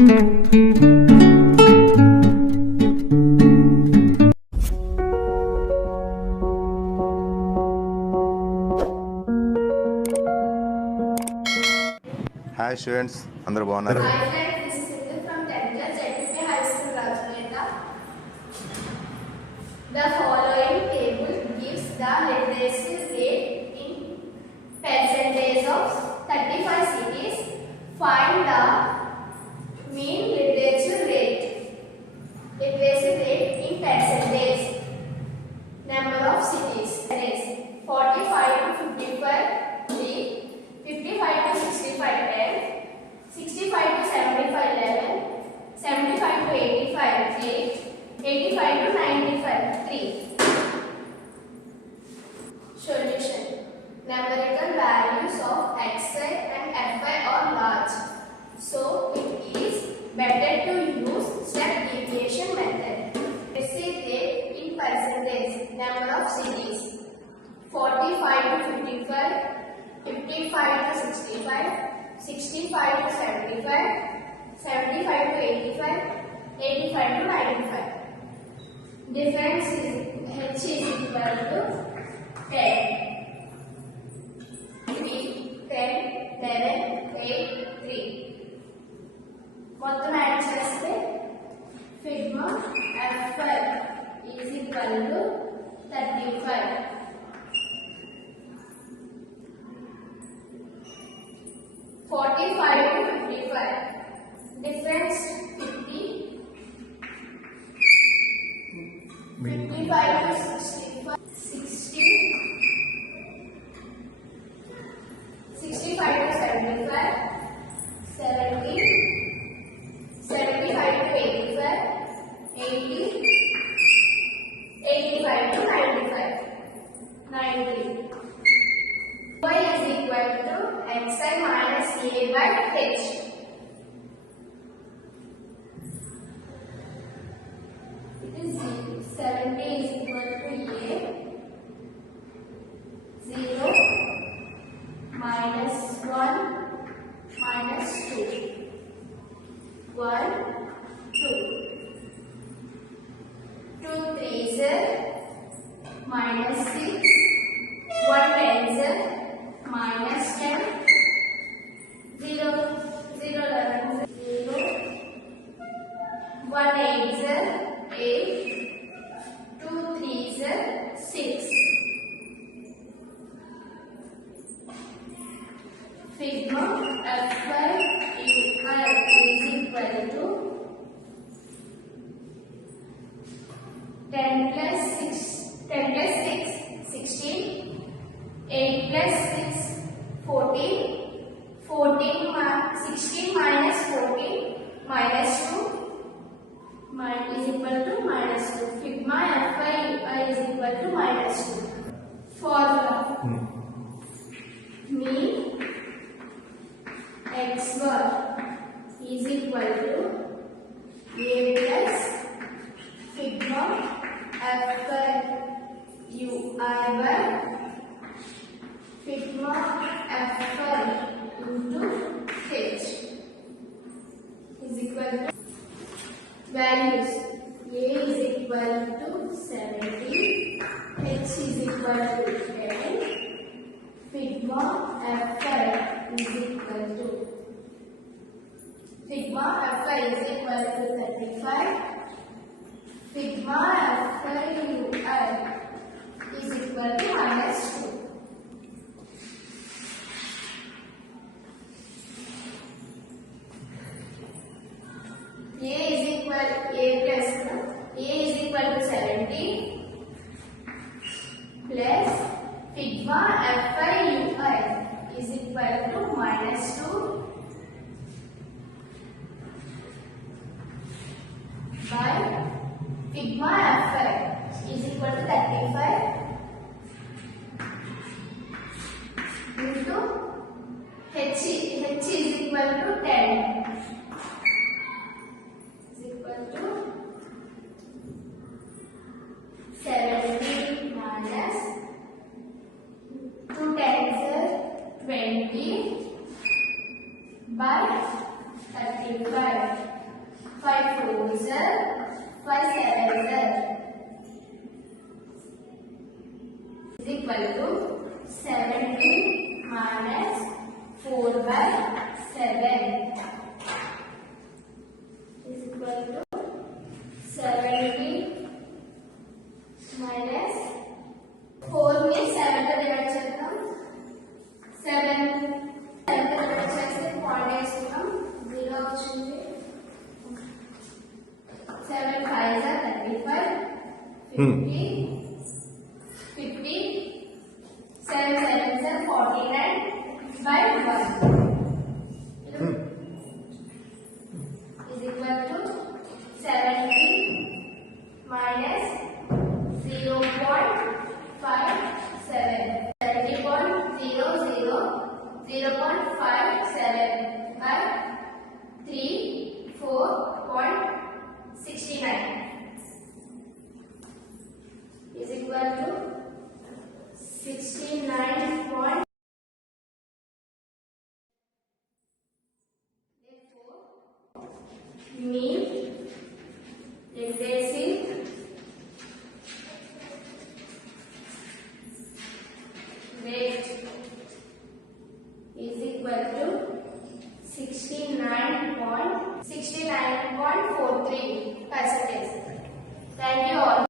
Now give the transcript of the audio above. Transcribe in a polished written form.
Hi students, అందరూ బాగున్నారు? Hi friends, this is Sindhu from 10th class ZPP High School Rajuleta. The following table gives the literacy rate in percentage of 35 cities. Find the mean literacy rate in percentage. Number of cities is 45 to 55 3, 55 to 65 10, 65 to 75 11, 75 to 85 8, 85 to 95 3. Solution. Numerical values of xi and fi are large, so it is better to use step deviation method. Literacy rate in percentage. Number of cities 45 to 55, 55 to 65, 65 to 75, 75 to 85, 85 to 95. Difference is h is equal to 10, 3, 10, 11, 8, 3. మొత్తం add చేస్తే sigma fi is equal to 35. Forty-five to 55. Difference 50. 55 to 65. 60. 65 to 75. 70. 75 to 85. 80. 85 to 95. 90. Y is equal to xi minus a by h. It is 70 is equal to a, 0 minus 1 minus 2, 1 2, 2 3s minus 6, 1 10s minus 10, 0 0 11 0, 1 8s 8, 2 3s 6. Sigma fi is equal to 10 plus 6 16, 8 plus 6 14, 16 minus 14 minus 2 is equal to minus 2. Sigma fi is equal to minus 2. Formula. Mean x bar is equal to a plus sigma fi ui by sigma fi into h is equal to values. A is equal to 70, h is equal to 10, sigma fi is equal to sigma fi is equal to 35, sigma fi ui is equal to minus 2. A is equal to 70 plus sigma fi ui is equal to minus 2 by sigma fi is equal to 35 into h is equal to 10 is equal to 70 minus 2 10s 20 by 35. 5 4s are 5 7s are is equal to 17 minus 4 by 7 is equal to 70 minus 4 में 7 को divide करता हूँ 7 को divide करके point వేసుకున్నాం 0 వచ్చింది 7 5 are 35 50 50 7 7 are 49 by 1 is equal to 70 minus 0.57 0.57 by 3 4.69 is equal to 69. Therefore, mean regressive rate is equal to 69.43%. Thank you all.